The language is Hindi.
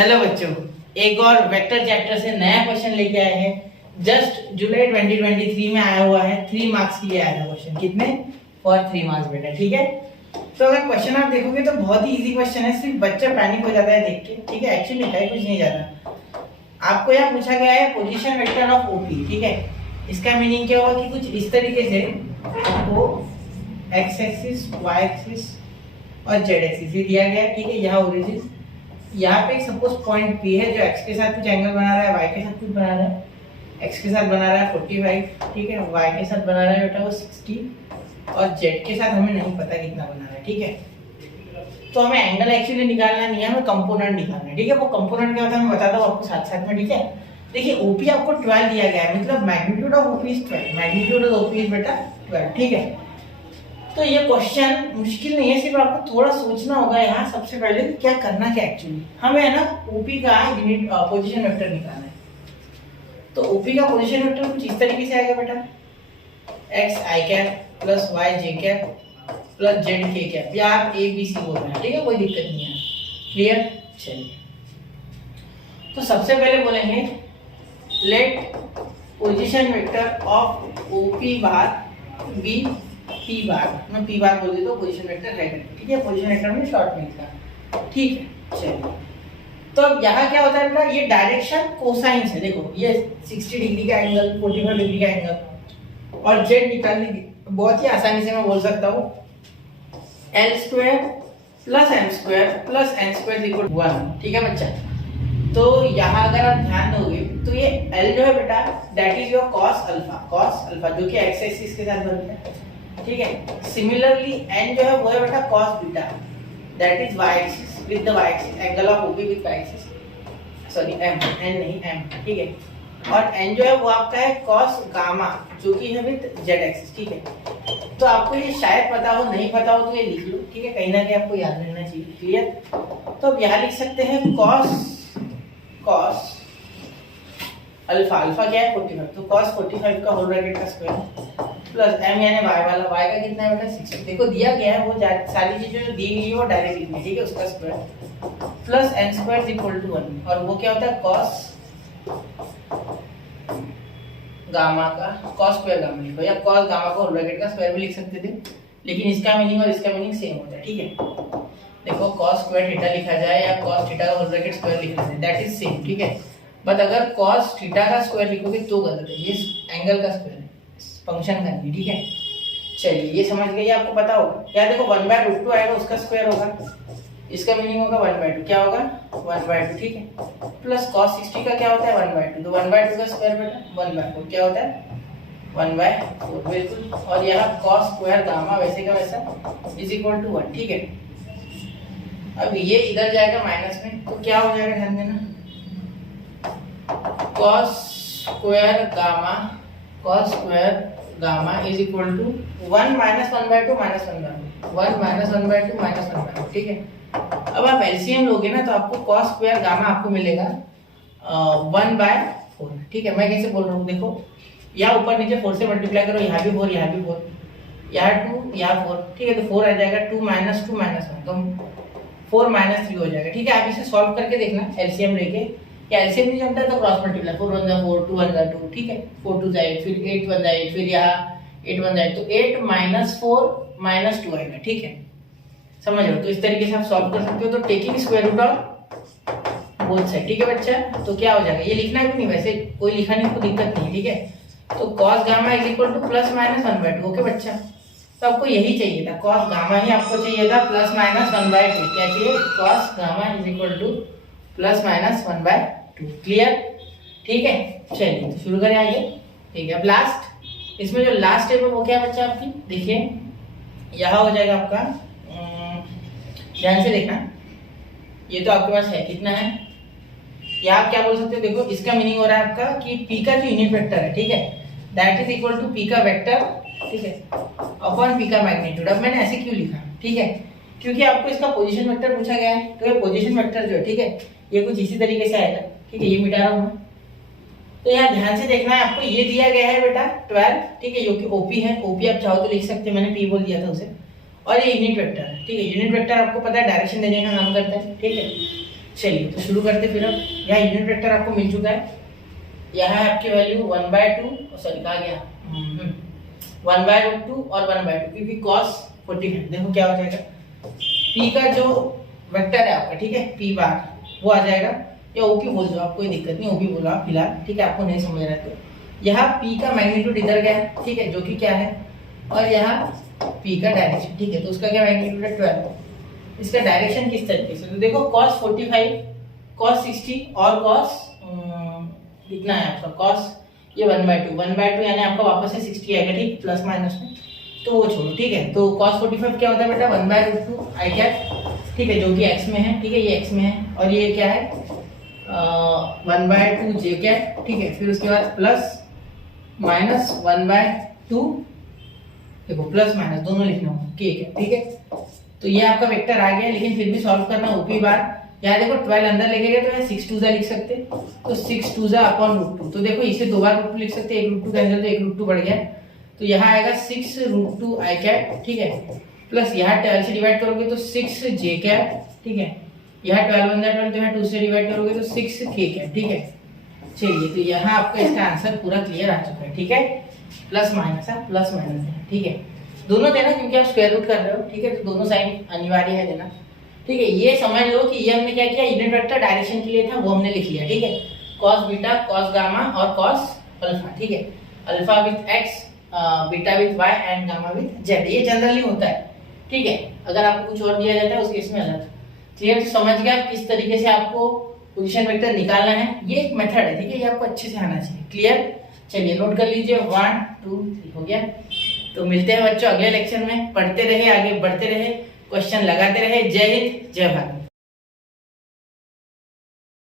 हेलो बच्चों, एक और वेक्टर चैप्टर से नया क्वेश्चन लेके आए हैं। जस्ट जुलाई 2023 में आया हुआ है। 3 मार्क्स के लिए आया है क्वेश्चन। कितने? फॉर 3 मार्क्स बेटा। ठीक है, तो अगर क्वेश्चन आप देखोगे तो बहुत ही इजी क्वेश्चन है। सिर्फ बच्चा पैनिक हो जाता है देख के। ठीक है, एक्चुअली है कुछ नहीं जाता। आपको यहाँ पूछा गया है पोजीशन वेक्टर ऑफ ओपी। ठीक है, इसका मीनिंग क्या होगा कि कुछ इस तरीके से आपको एक्स एक्सिस, वाई एक्सिस और जेड एक्सिस दिया गया है। ठीक है, यहाँ ओरिजिन, यहाँ पे सपोज पॉइंट पी है जो एक्स के साथ कुछ एंगल बना रहा है, वाई के साथ कुछ बना रहा है। एक्स के साथ बना रहा है 45, ठीक है, वाई के साथ बना रहा है बेटा वो 60 और जेड के साथ हमें नहीं पता कितना बना रहा है। ठीक है, तो हमें एंगल एक्चुअली निकालना नहीं है, हमें कंपोनेंट निकालना है। ठीक है, वो कंपोनेंट क्या होता है मैं बताता हूँ आपको साथ साथ में। ठीक है, देखिए ओपी आपको 12 दिया गया है, मतलब magnitude of OP is 12। Magnitude of OP is बेटा 12। ठीक है, तो ये क्वेश्चन मुश्किल नहीं है, सिर्फ आपको थोड़ा सोचना होगा यहाँ सबसे पहले कि क्या करना क्या एक्चुअली हमें है ना। ओपी का यूनिट पोजीशन वेक्टर निकालना है। तो ओपी का पोजीशन वेक्टर कुछ इस तरीके से आएगा बेटा, एक्स आई कैप प्लस वाई जे कैप प्लस जेड के कैप, या आप ए बी सी बोल रहे हैं। ठीक है, कोई दिक्कत नहीं है। क्लियर? चलिए, तो सबसे पहले बोलेंगे let position vector of OP bar B P bar. मैं पी बार बोल देता हूँ, पोजीशन वेक्टर है। ठीक है, पोजीशन वेक्टर में शॉर्ट में लिखा। ठीक है, चलिए, तो अब यहाँ क्या होता है बेटा, ये डायरेक्शन कोसाइंस है। देखो ये 60 डिग्री का एंगल, 45 डिग्री का एंगल और जेड निकालने की बहुत ही आसानी से मैं बोल सकता हूँ L square plus M square plus N square equal 1। ठीक है बच्चा, तो यहाँ अगर आप ध्यान दोगे तो ये एल जो है बेटा that is your cos alpha जो कि एक्स एक्सिस के साथ बनता है। ठीक है, सिमिलरली एन जो है वो है बेटा cos beta that is Y axis with the Y axis, angle of OP with Y axis, sorry M, N नहीं एम। ठीक है, और एन जो है वो आपका है कॉस गामा जो कि है विद जेड एक्सिस। ठीक है, तो आपको ये शायद पता हो, नहीं पता हो तो ये लिख लो। ठीक है, कहीं ना कहीं आपको याद रहना चाहिए। क्लियर? तो अब यहाँ लिख सकते हैं कॉस अल्फा क्या है 45, तो कॉस 45 का होल ब्रैकेट का स्क्वायर प्लस एम यानी वाई वाला, वाई का कितना है बेटा 60। देखो दिया गया है, वो सारी चीजें जो दी गई है वो डायरेक्ट लिखनी है। ठीक है, उसका square plus N square equal to 1, और वो क्या होता है कॉस गामा का कॉस स्क्वायर गामा लिखो, या कॉस गामा का होल ब्रैकेट का स्क्वायर भी लिख सकते थे, लेकिन इसका मीनिंग और इसका मीनिंग सेम होता है। ठीक है, देखो कॉस स्क्वायर थीटा लिखा जाए या कॉस थीटा का होल ब्रैकेट स्क्वायर लिखा जाए दैट इज सेम। ठीक है, बट अगर कॉस थीटा का स्क्वायर लिखोगे तो गलत है, ये एंगल का स्क्वायर है, फंक्शन का नहीं। ठीक है, चलिए ये समझ गए, आपको पता होगा। या देखो 1/√2 आएगा, उसका स्क्वायर होगा, इसका मीनिंग होगा 1/2। क्या होगा 1/2। ठीक है, प्लस cos 60 का क्या होता है 1/2, तो 1/2 का स्क्वायर बेटा 1/4 क्या होता है 1/4 बिल्कुल। और यहाँ cos स्क्वायर गामा वैसे का वैसा इज इक्वल टू 1। ठीक है, अब ये इधर जाएगा माइनस में, तो क्या हो जाएगा ध्यान देना, cos square gamma is equal to 1 minus 1/2 minus 1/2 1 minus 1/2 minus 1/2। ठीक है, अब आप एलसीएम लोगे ना तो आपको cos स्क्वायर गामा आपको मिलेगा 1/4। ठीक है, मैं कैसे बोल रहा हूँ देखो, यहाँ ऊपर नीचे 4 से मल्टीप्लाई करो, यहाँ भी 4 यहाँ भी 4, यहाँ 2 यहाँ 4। ठीक है, तो 4 आ जाएगा, 2 माइनस 2 माइनस 1 तो 4 माइनस 3 हो जाएगा। ठीक है, आप इसे सॉल्व करके देखना एलसीएम लेके, या एलसीएम नहीं जानता तो क्रॉस मल्टीप्लाई 4 1 जा 4 2 1 जा 2। ठीक है, 4 2 जा 8, फिर 8 1 जा 8, फिर यहाँ 8 1 जा 8, तो 8 माइनस 4 माइनस 2 आएगा। ठीक है, समझ लो, तो इस तरीके से आप सॉल्व कर सकते हो, तो taking square root of both side. ठीक है बच्चा, तो क्या हो जाएगा, ये लिखना भी नहीं, वैसे कोई लिखा नहीं, कोई दिक्कत नहीं। ठीक है, तो cos gamma is equal two plus minus 1/2। Okay बच्चा, तो आपको यही चाहिए था, cos गामा ही आपको चाहिए था प्लस माइनस 1/2। क्या चाहिए, cos gamma is equal two plus minus 1/2। Clear? ठीक है, चलिए तो शुरू करें आगे। ठीक है, अब लास्ट, इसमें जो लास्ट स्टेप है वो क्या बच्चा आपकी, देखिए यहाँ हो जाएगा आपका, ध्यान से देखना, ये तो आपके पास है, कितना है, या आप क्या बोल सकते हो, देखो इसका मीनिंग हो रहा है आपका कि p का जो यूनिट वेक्टर है, ठीक है, that is equal to p का वेक्टर, ठीक है, अपॉन p का मैग्नीट्यूड। अब मैंने ऐसे क्यों लिखा, ठीक है, क्योंकि आपको इसका पोजीशन वेक्टर पूछा गया है, तो ये पोजीशन वेक्टर जो है, ठीक है, ये कुछ इसी तरीके से आएगा। ठीक है, ये मिटा रहा हूं मैं, तो यहाँ ध्यान से देखना है, आपको ये दिया गया है बेटा 12। ठीक है, जो कि ओपी है, ओपी आप चाहो तो लिख सकते हैं, मैंने p बोल दिया था उसे, और ये यूनिट वेक्टर है। ठीक है, यूनिट वेक्टर आपको पता है डायरेक्शन देने का काम करता है। ठीक है, चलिए तो शुरू करते फिर। अब यहाँ यूनिट वेक्टर आपको मिल चुका है। यहाँ है आपकी वैल्यू 1/2, सॉरी कहा गया 1/2 और 1/2, क्योंकि cos 45 देखो क्या हो जाएगा, p का जो वेक्टर है आपका, ठीक है, p बार वो आ जाएगा, या ओपी बोल दो आप, कोई दिक्कत नहीं, ओपी बोलो आप फिलहाल, ठीक है, आपको नहीं समझ रहा है तो। यहाँ p का मैग्नीट्यूड इधर गया है, ठीक है, जो कि क्या है, और यहाँ p का डायरेक्शन, ठीक है, तो उसका क्या मैग्नीट्यूड है 12। इसका डायरेक्शन किस तरीके से, तो देखो cos 45, cos 60 और cos कितना है आपका, cos ये 1/2 यानी आपका वापस से 60 आएगा, ठीक, प्लस माइनस में, तो वो छोड़ो, ठीक है। तो cos 45 क्या होता है बेटा, 1/2 आई कैप, ठीक है, जो कि x में है, ठीक है, ये x में है, और ये क्या है 1/2 j कैप, ठीक है, फिर उसके बाद प्लस माइनस 1/2, देखो प्लस माइनस दोनों लिखना होगा, ठीक है। तो ये आपका वेक्टर आ गया, लेकिन फिर भी सॉल्व करना ओपी बार। यहाँ देखो 12 अंदर लेके गए तो 6 2 लिख सकते, तो 6 2 अपॉन √2, तो देखो इसे 2 बार √2 लिख सकते, एक √2 कैंसिल तो एक √2 बढ़ गया, तो यहाँ आएगा 6 √2 आई कैप, ठीक है, प्लस यहाँ 12 से डिवाइड करोगे तो 6 j कैप, ठीक है, यहाँ 12 1 12, तो यहाँ 2 से डिवाइड करोगे तो 6 k कैप, ठीक है। चलिए तो यहाँ आपका इसका आंसर पूरा क्लियर आ चुका है, ठीक है, प्लस माइनस है, प्लस माइनस है, ठीक है, दोनों देना क्योंकि आप स्क्वायर रूट कर रहे हो, ठीक है, तो दोनों साइन अनिवार्य है देना, ठीक है। ये समझ लो कि ये हमने क्या किया, यूनिट वेक्टर डायरेक्शन के लिए था वो हमने लिख लिया, ठीक है, cos बीटा, cos गामा और cos अल्फा, ठीक है, alpha with x, beta with y and gamma with z, ये जनरली होता है, ठीक है। अगर आपको कुछ और दिया जाता है उस केस में अलग। क्लियर, समझ गया किस तरीके से आपको पोजीशन वेक्टर निकालना है, ये एक मेथड है, ठीक है, ये आपको अच्छे से आना चाहिए। क्लियर, चलिए नोट कर लीजिए, 1 2 3 हो गया। तो मिलते हैं बच्चों अगले लेक्चर में, पढ़ते रहे, आगे बढ़ते रहे, क्वेश्चन लगाते रहे। जय हिंद, जय भारत।